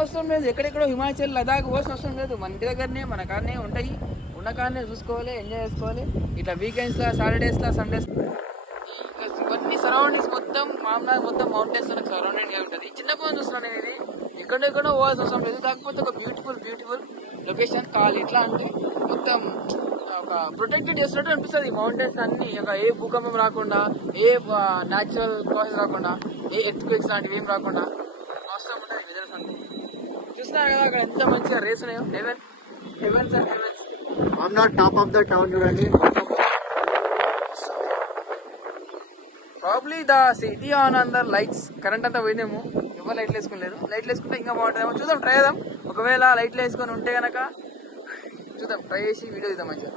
అవసరం లేదు, ఎక్కడెక్కడో హిమాచల్ లదాఖ్ పోవాల్సిన అవసరం లేదు. మన ఇంటి దగ్గరనే మన కాడనే ఉంటాయి. ఉన్న కాడనే చూసుకోవాలి, ఎంజాయ్ చేసుకోవాలి. ఇట్లా వీకెండ్స్లో, సాటర్డేస్లో, సండేస్ ఇవన్నీ సరౌండింగ్స్ మొత్తం మామూలు మొత్తం మౌంటైన్స్ సరౌండింగ్ ఉంటుంది. చిన్నప్పుడు చూస్తున్నాను ఇది ఎక్కడెక్కడో పోవాల్సిన అవసరం లేదు. కాకపోతే ఒక బ్యూటిఫుల్ లొకేషన్ కావాలి. ఎట్లా అంటే మొత్తం ఒక ప్రొటెక్టెడ్ చేస్తున్నట్టు అనిపిస్తుంది. ఈ మౌంటైన్స్ అన్ని ఏ భూకంపం రాకుండా, ఏ న్యాచురల్ కాసెస్ రాకుండా, ఏ ఎర్త్క్వేక్స్ లాంటివి ఏం రాకుండా అవసరం ఉంటుంది. వెదర్స్ అంతా చూస్తున్నారు కదా అక్కడ ఎంత మంచిగా రేస్ ఉన్నాయో. Heavens and heavens. I'm not top of the town చూడండి. Probably the city on under lights. Current అంతా పోయిందేమో, ఎవరు లైట్లు వేసుకోలేరు. లైట్లు వేసుకుంటే ఇంకా బాగుంటుందేమో. చూద్దాం, ట్రై చేద్దాం. ఒకవేళ లైట్లు వేసుకొని ఉంటే కనుక చూద్దాం, ట్రై చేసి వీడియో తీద్దాం మంచిగా.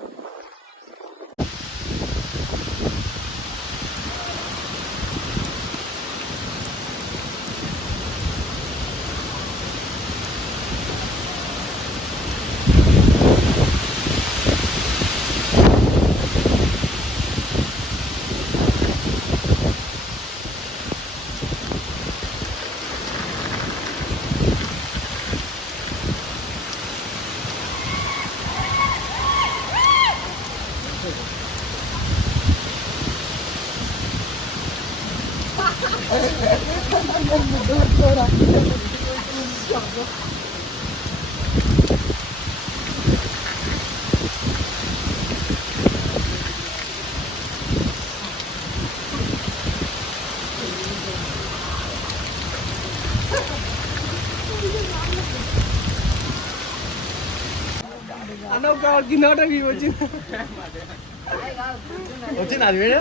వచ్చింది అది వీడియో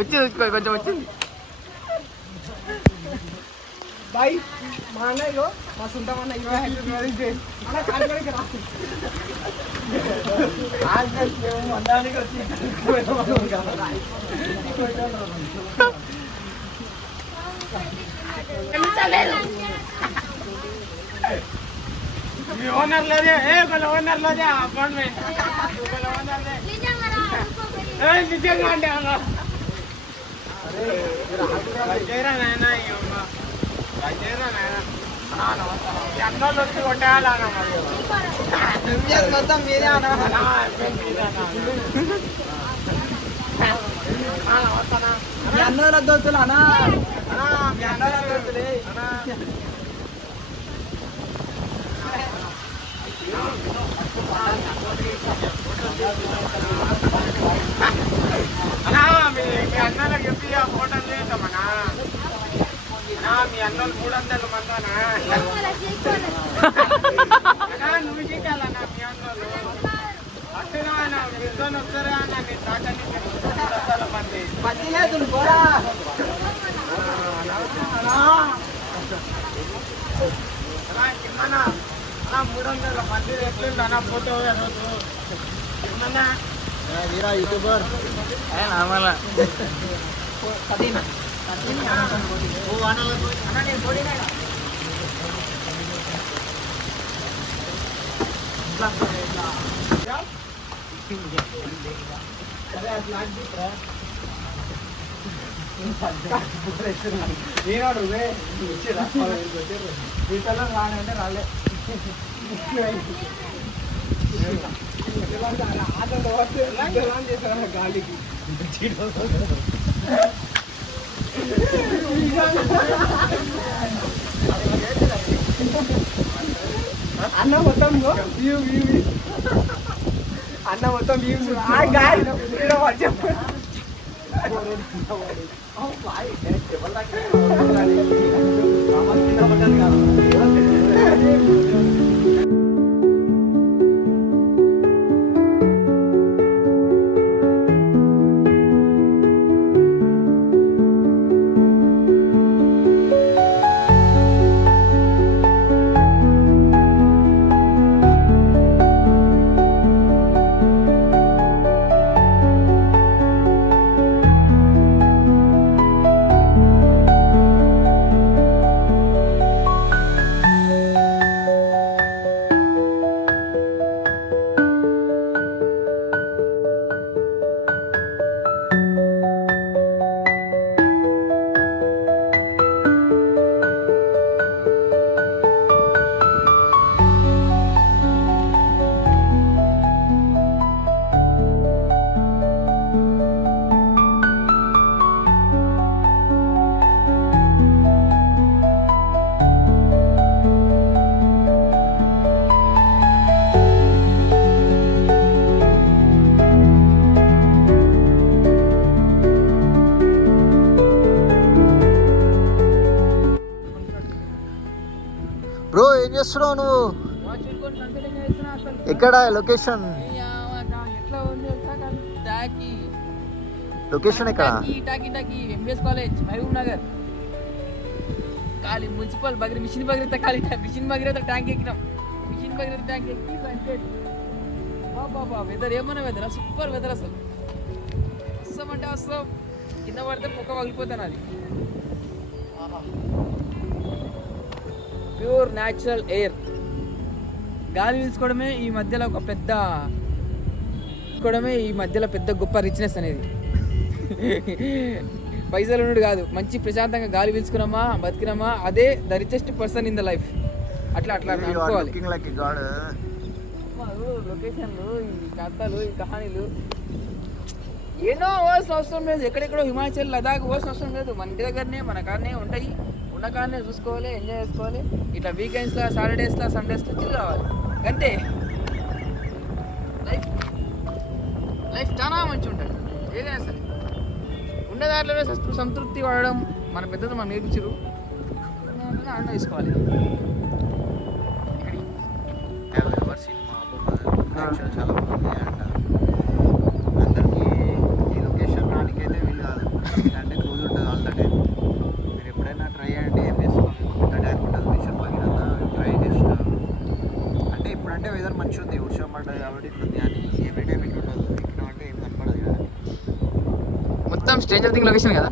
వచ్చింది కొంచెం వచ్చింది. బాయ్ మా అన్నయ్యలో మా సొంతమన్న ఓనర్ లేదే ఓనర్ లేదే అపార్ట్మెంట్ నిజంగా అంటే చేయరా నాయన అన్నోళ్ళు వచ్చి కొట్టేయాలన్నా మొత్తం మీరే అన్న మీ అన్నోళ్ళ దోస్తులు అన్నా మీ అన్నోళ్ళ దోస్తులే అన్నా మీ అన్నలకు చెప్పి ఆ ఫోటోలు చేస్తామన్నా. మీ అన్నోళ్ళు 300 మందనా నువ్వు చీకాలన్నా మీ అన్నోళ్ళు అట్టుగా ఇద్దరు వస్తారా అన్న నీ తాకని 300 మంది పచ్చి లేదు కూడా 300 మంది ఎట్లుంటా ఫోటో రోజు వీరా యూట్యూబర్ నార్మల్ సదీనా ఏనాడు వచ్చేదా రానంటే రాలే చేశారు గాలికి అన్న మొత్తం అన్న మొత్తం చేస్తున్నావు నువ్వు? వాచ్ పెట్టుకొని సన్సెట్ ఎంజాయ్ చేస్తున్నా అసలు. ఎక్కడ లొకేషన్? ఎట్లా ఉంది తెలుసా? టాకీ లొకేషన్ ఎక్కడ? టాకీ ఎంబీఎస్ కాలేజ్ మహబూబ్ నగర్. ఖాళీ మున్సిపల్ బగిరి మిషన్ భగీరథ ఖాళీ మిషన్ భగీరథ ట్యాంక్ ఎక్కినాం. మిషన్ భగీరథ ట్యాంక్ ఎక్కి సన్సెట్. బాబా వెదర్ ఏమన్నా వెదర్, సూపర్ వెదర్ అసలు. వస్తాం అంటే వస్తాం, కింద పడితే పొక్క పగిలిపోతాను. అది ప్యూర్ న్యాచురల్ ఎయిర్. గాలి పీల్చుకోవడమే ఈ మధ్యలో పెద్ద గొప్ప రిచ్నెస్ అనేది. పైసలు ఉన్నాడు కాదు, మంచి ప్రశాంతంగా గాలి పీల్చుకున్నామా బతికినామా అదే the richest person in the life. అట్లా అనుకోవాలి. లొకేషన్లు, ఈ కథలు, ఈ కహానీలు ఏదో పోవాల్సిన అవసరం లేదు. ఎక్కడెక్కడో హిమాచల్ లదాఖ్ పోవాల్సిన అవసరం లేదు. మన ఇంటి దగ్గరనే మన కాడనే ఉంటాయి. ఉన్న కాడనే చూసుకోవాలి, ఎంజాయ్ చేసుకోవాలి. ఇట్లా వీకెండ్స్లో, సాటర్డేస్లో, సండేస్లో చిల్ కావాలి అంతే. లైఫ్ చాలా మంచిగా ఉంటుంది. ఏదైనా సరే ఉన్న దాంట్లోనే సంతృప్తి పడడం మన పెద్దలు మనం నేర్పించరు. ఆనందం తీసుకోవాలి. చాలా బాగుంది అంట. అందరికీ ఈ లొకేషన్ రానికైతే వీలు కాదు, ఎందుకంటే క్లోజ్ ఉంటుంది ఆల్ ద టైం. మీరు ఎప్పుడైనా ట్రై చేయండి. ఏం చేసుకోండి, కొత్త ట్యాంక్ ఉంటుంది మిషన్ భగీరథ, ట్రై చేసిన. అంటే ఇప్పుడంటే వెదర్ మంచిగా ఉంది, వర్షం పడ్డది కాబట్టి ఇట్లుంది. కానీ ఎవ్రీ టైం ఇట్లా ఉండదు. ఎక్కినామంటే ఏం కనపడదు కదా. మొత్తం స్ట్రేంజర్ థింగ్ లొకేషన్ కదా.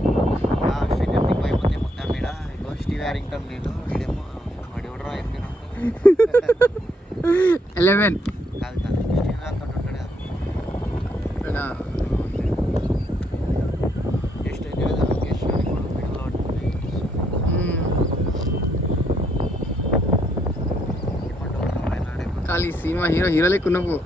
స్ట్రేంజర్ థింగ్ అయిపోతే మొత్తం మీద ఇంకో స్టీవ్ హ్యారింగ్టన్ నేను వీడేమో వాడు ఎవడరా అయిపోయినా 11 కాదు స్టీవ్ హ్యారింగ్టన్ ఉంటాడు కదా. Just enjoy the location. ఇప్పుడు మిడిల్ ఖాళీ సినిమా హీరో లెక్క ఉన్నావు.